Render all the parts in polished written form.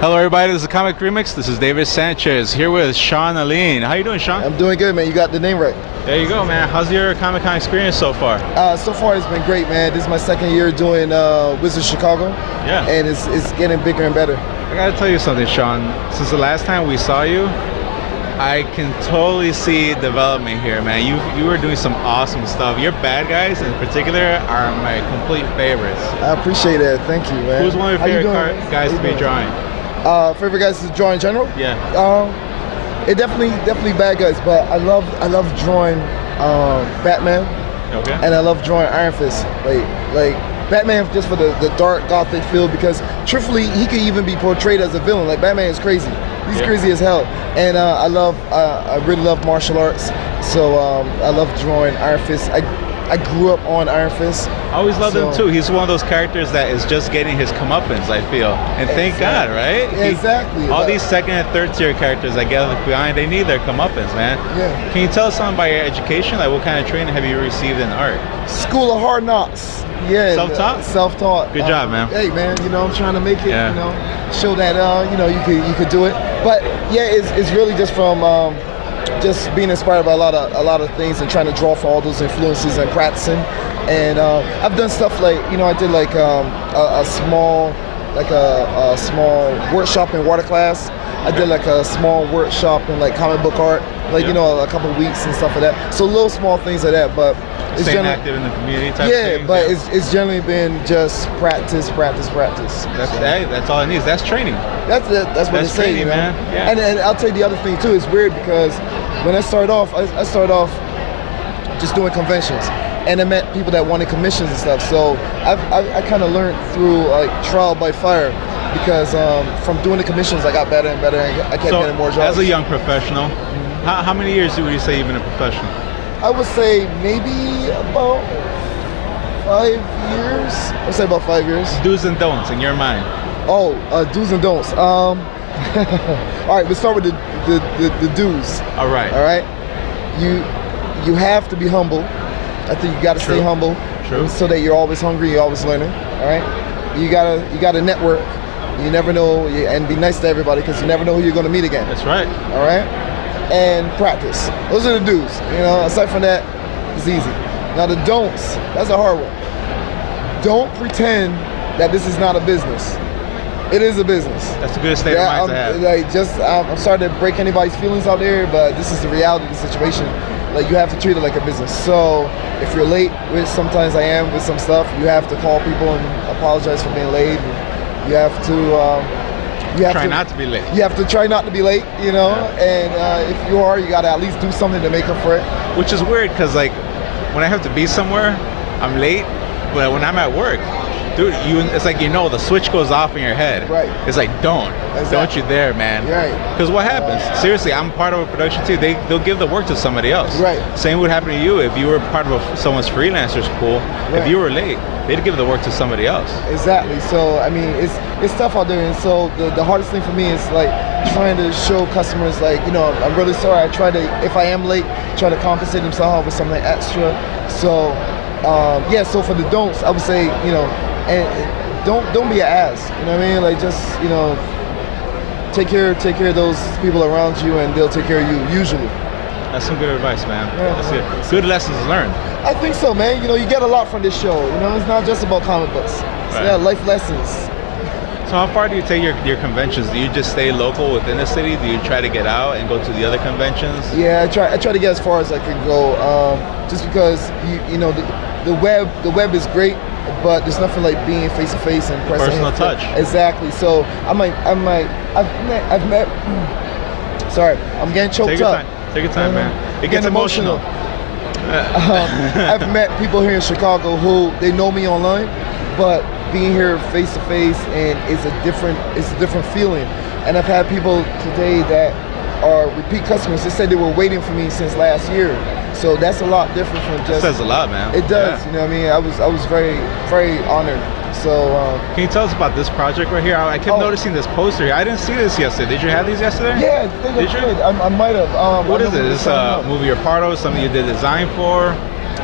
Hello everybody, this is Comic Remix. This is David Sanchez here with Shawn and Alleyne. How you doing, Shawn? I'm doing good, man. You got the name right. There you go, man. How's your Comic-Con experience so far? So far it's been great, man. This is my second year doing Wizard Chicago. Yeah. And it's getting bigger and better. I gotta tell you something, Shawn. Since the last time we saw you, I can totally see development here, man. You were doing some awesome stuff. Your bad guys in particular are my complete favorites. I appreciate it. Thank you, man. Who's one of your favorite guys to be drawing? Favorite guys to draw in general? Yeah. It definitely bad guys, but I love drawing Batman. Okay. And I love drawing Iron Fist. Like Batman just for the dark gothic feel, because truthfully he could even be portrayed as a villain. Like Batman is crazy. He's crazy as hell. And I really love martial arts. So I love drawing Iron Fist. I grew up on Iron Fist. I always loved him too. He's one of those characters that is just getting his comeuppance, I feel. And thank God, right? Yeah, exactly. All these second and third tier characters that get behind, they need their comeuppance, man. Yeah. Can you tell us something about your education? Like, what kind of training have you received in art? School of Hard Knocks. Yeah. Self-taught? Self-taught. Good job, man. Hey, man, I'm trying to make it, show that, you could do it. But yeah, it's really just from just being inspired by a lot of things and trying to draw from all those influences and practicing. And I've done stuff like, I did like a small workshop in water class. I did like a small workshop in like comic book art, like a couple of weeks and stuff like that. So little small things like that, but it's staying active in the community type thing. Yeah, but it's generally been just practice. That's all it needs. That's training. That's what it's saying, man. Yeah. And I'll tell you the other thing too. It's weird because when I started off, I started off just doing conventions, and I met people that wanted commissions and stuff. So I kind of learned through like trial by fire, because from doing the commissions, I got better and better, and I kept getting more jobs. As a young professional, how many years would you say you've been a professional? I would say maybe about 5 years. I'd say about 5 years. Do's and don'ts in your mind. Oh, do's and don'ts. All right, let's start with the do's. All right. All right. You have to be humble. I think you got to stay humble. True. So that you're always hungry, you're always learning. All right. You gotta network. You never know, and be nice to everybody, because you never know who you're gonna meet again. That's right. All right. And practice. Those are the do's. Aside from that, it's easy. Now the don'ts, that's a hard one. Don't pretend that this is not a business. It is a business. That's a good state of mind to have. I'm sorry to break anybody's feelings out there, but this is the reality of the situation. Like, you have to treat it like a business. So if you're late, which sometimes I am with some stuff, you have to call people and apologize for being late. And you have to try not to be late. You have to try not to be late, and if you are, you gotta at least do something to make up for it. Which is weird, because like when I have to be somewhere, I'm late, but when I'm at work, dude, it's like the switch goes off in your head. Right. It's like don't you dare, man. Right. Because what happens? Seriously, I'm part of a production team. They'll give the work to somebody else. Right. Same would happen to you if you were part of someone's freelancer's pool. Right. If you were late, they'd give the work to somebody else. Exactly. So I mean, it's tough out there, and so the hardest thing for me is like trying to show customers, like, I'm really sorry. I try to, if I am late, try to compensate them somehow with something extra. So so for the don'ts, I would say, and don't be an ass. You know what I mean? Like, just take care of those people around you, and they'll take care of you usually. That's some good advice, man. Yeah. That's good lessons learned. I think so, man. You get a lot from this show. It's not just about comic books. So, yeah, life lessons. So how far do you take your conventions? Do you just stay local within the city? Do you try to get out and go to the other conventions? Yeah, I try to get as far as I can go. Just because the web is great, but there's nothing like being face to face and pressing. Personal touch. Exactly. So I've met. Sorry, I'm getting choked up. Take your time, man. It gets emotional. I've met people here in Chicago who they know me online, but being here face to face, and it's a different feeling. And I've had people today that are repeat customers. They said they were waiting for me since last year. So that's a lot different from just. It says a lot, man. It does. Yeah. I mean, I was very, very honored. So can you tell us about this project right here? I kept noticing this poster here. I didn't see this yesterday. Did you have these yesterday? Yeah, they look good. I might have. What is it? Is this a movie you're part of? Something you did design for?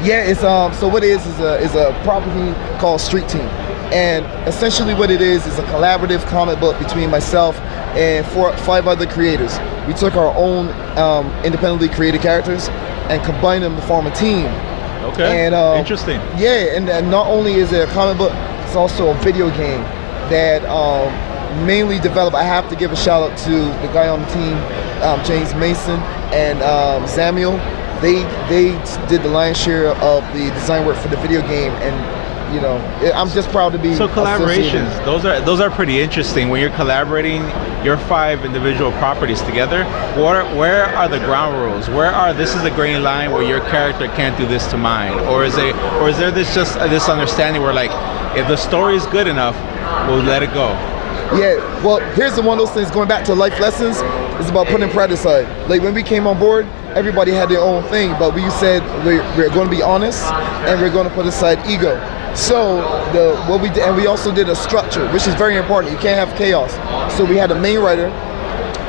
Yeah, it's so what it is a property called Street Team. And essentially what it is a collaborative comic book between myself and 5 other creators. We took our own independently created characters and combined them to form a team. Okay, and, interesting. Yeah, and not only is it a comic book, it's also a video game that mainly developed. I have to give a shout out to the guy on the team, James Mason and Samuel. They did the lion's share of the design work for the video game, and you know, I'm just proud to be. So collaborations, those are pretty interesting. When you're collaborating your 5 individual properties together, where are the ground rules? Where are this is the green line where your character can't do this to mine, or is there this understanding where like if the story is good enough, we'll let it go? Yeah, well, here's one of those things, going back to life lessons, it's about putting pride aside. Like when we came on board, everybody had their own thing, but we said we're going to be honest and we're going to put aside ego. So what we did, and we also did a structure, which is very important. You can't have chaos. So we had a main writer.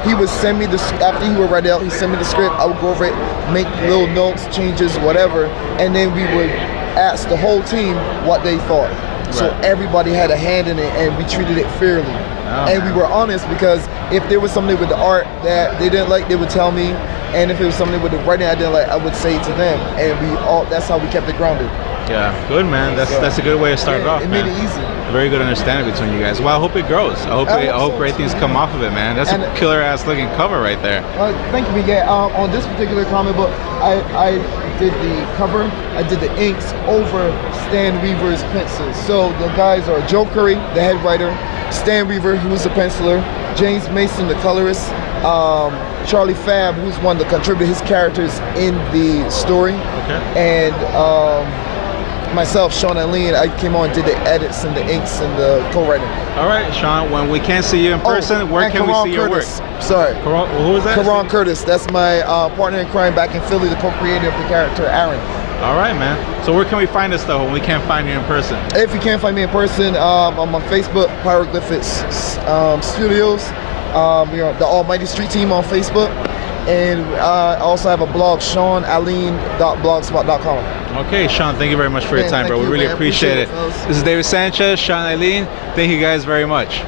He would send me after he would write it out, he'd send me the script, I would go over it, make little notes, changes, whatever, and then we would ask the whole team what they thought. So everybody had a hand in it, and we treated it fairly. And we were honest, because if there was something with the art that they didn't like, they would tell me. And if it was something with the writing I didn't like, I would say it to them. And that's how we kept it grounded. Yeah, good, man. That's a good way to start it off, it man. made it easy. Very good understanding between you guys. Well, I hope it grows. I hope great things come off of it, man. That's a killer ass looking cover right there. Thank you. Yeah, on this particular comic book, I did the cover, I did the inks over Stan Weaver's pencils. So the guys are Joe Curry, the head writer, Stan Weaver, who's the penciler, James Mason, the colorist, Charlie Fab, who's one to contribute his characters in the story, and myself, Shawn and Alleyne, I came on and did the edits and the inks and the co-writing. All right, Shawn, when we can't see you in person, where can we see your work? Sorry. Who was that? Karan Curtis. That's my partner in crime back in Philly, the co-creator of the character, Aaron. All right, man. So where can we find this though when we can't find you in person? If you can't find me in person, I'm on Facebook, Pyroglyphics Studios. We are the Almighty Street Team on Facebook. And I also have a blog, ShawnAlleyne.blogspot.com. Okay, Shawn, thank you very much for your time, bro. We really appreciate it. This is David Sanchez, Shawn Alleyne. Thank you guys very much.